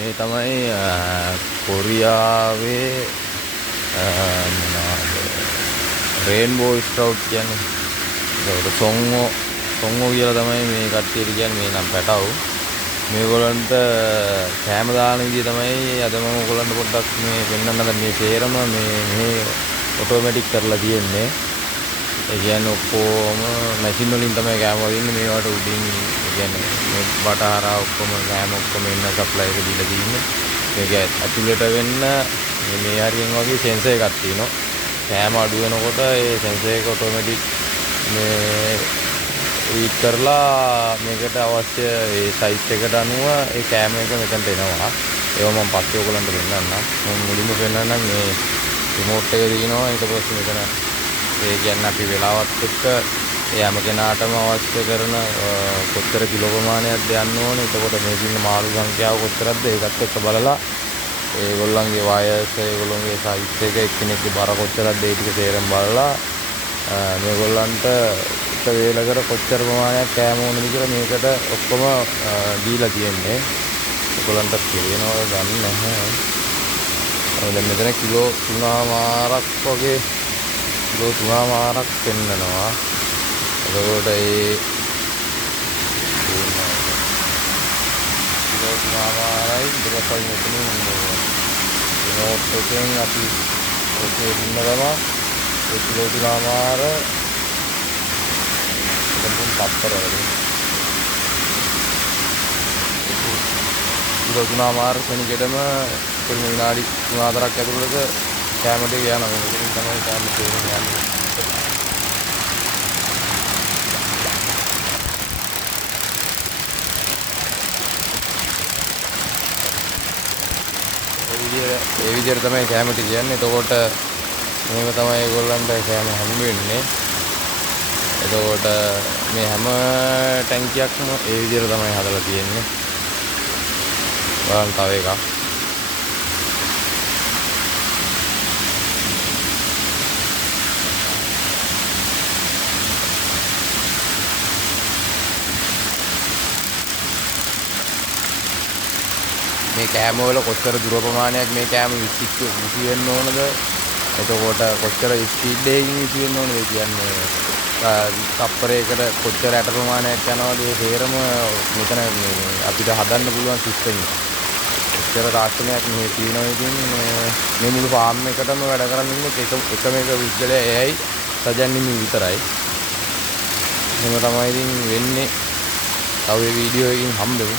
මේ තමයි කොරියාවේ මොනවද රේන්බෝ ස්ට්‍රවුට් කියන්නේ. ඒකට සොන්ගෝ කියලා තමයි මේ කට්ටියට කියන්නේ. මේ නම් පැටවු. මේගොල්ලන්ට කැම දාන විදිය තමයි අද මම ඔයගොල්ලන්ට පොඩ්ඩක් මේ පෙන්වන්න මේ තේරම මේ ඔටෝමැටික් කරලා තියෙන්නේ. ඒ කියන්නේ ඔක්කොම මැෂින් වලින් තමයි කැම වදින්නේ. මේවට උඩින් ඒ කියන්නේ මේ බටහරා ඔක්කොම කැම ඔක්කොම ඉන්න සප්ලයි එක දීලා තියෙන්නේ. මේක ඇතුළට වෙන්න මේ හරියෙන් වගේ සෙන්සර් එකක් තියෙනවා. කැම අඩු වෙනකොට ඒ සෙන්සර් එක ඔටෝමැටික් මේ රීඩ් කරලා මේකට අවශ්‍ය ඒ සයිස් එකට අනුව ඒ කැම එක මෙතනට එනවා. ඒව මම පස්සේ ඔයගලන්ට දෙන්නම්. මම මුලින්ම පෙන්නන්නම් මේ රිමෝට් එක දිනනවා. ඊට පස්සේ මෙතන ඒ කියන්නේ අපි වෙලාවත් එක්ක හැම කෙනාටම අවශ්‍ය කරන කොච්චර කිලෝ ප්‍රමාණයක්ද යන්න ඕනේ. එතකොට මේකේ ඉන්න මාළු සංඛ්‍යාව කොච්චරද ඒකත් එක්ක බලලා ඒගොල්ලන්ගේ වයස, ඒගොල්ලන්ගේ සයිස් එක, එක්කෙනෙක්ගේ බර කොච්චරද ඒ ටික තේරෙන් බලලා මේගොල්ලන්ට එක වේලකට කොච්චර ප්‍රමාණයක් කෑම ඕනද කියලා මේකට ඔක්කොම දීලා තියෙන්නේ. ඒගොල්ලන්ට පේනවද දන්නේ නැහැ. දැන් මෙතන කිලෝ 3මාරක් වගේ කිලෝ 3මාරක් පෙන්නනවා. එතකොට ඒ කිලෝ 3මාරයි දෙකයි මෙතනින් රිමෝට් එකෙන් අපි ඔකේ ඉන්නවා. ඒ කිලෝ 3මාර දෙකෙන් පත්තර වලින් කිලෝ 3මාර කෙනෙකුටම විනාඩි 3-4ක් ඇතුළත කැම ටික යනවා. මේකෙන් තමයි කැම තේරෙන්නේ. ඒ විදිහට තමයි කැම ටික කියන්නේ. එතකොට මේක තමයි ඒගොල්ලන්ට කැම හම්බ වෙන්නේ. එතකොට මේ හැම ටැංකියක්ම ඒ විදිහට තමයි හදලා තියෙන්නේ. බලන්න තව එකක්. මේ කෑම වල කොච්චර දුර ප්‍රමාණයක් මේ කෑම විසි වෙන්න ඕනද? එතකොට කොච්චර ස්පීඩ් එකකින් විසි වෙන්න ඕනද? ඒ කියන්නේ තප්පරයකට කොච්චර ඇට ප්‍රමාණයක් යනවද? ඒ තේරම මෙතන අපිට හදන්න පුළුවන් සිස්ටම් එක. කොච්චර තාක්ෂණයක් මේ තියෙනවා. ඉතින් මේ මුළු ෆාම් එකටම වැඩ කරන් ඉන්නේ එකම එක විද්‍යාලය එයයි සජන්නිමි විතරයි. එහෙම තමයි ඉතින් වෙන්නේ. තව වීඩියෝ එකකින් හම්බෙමු.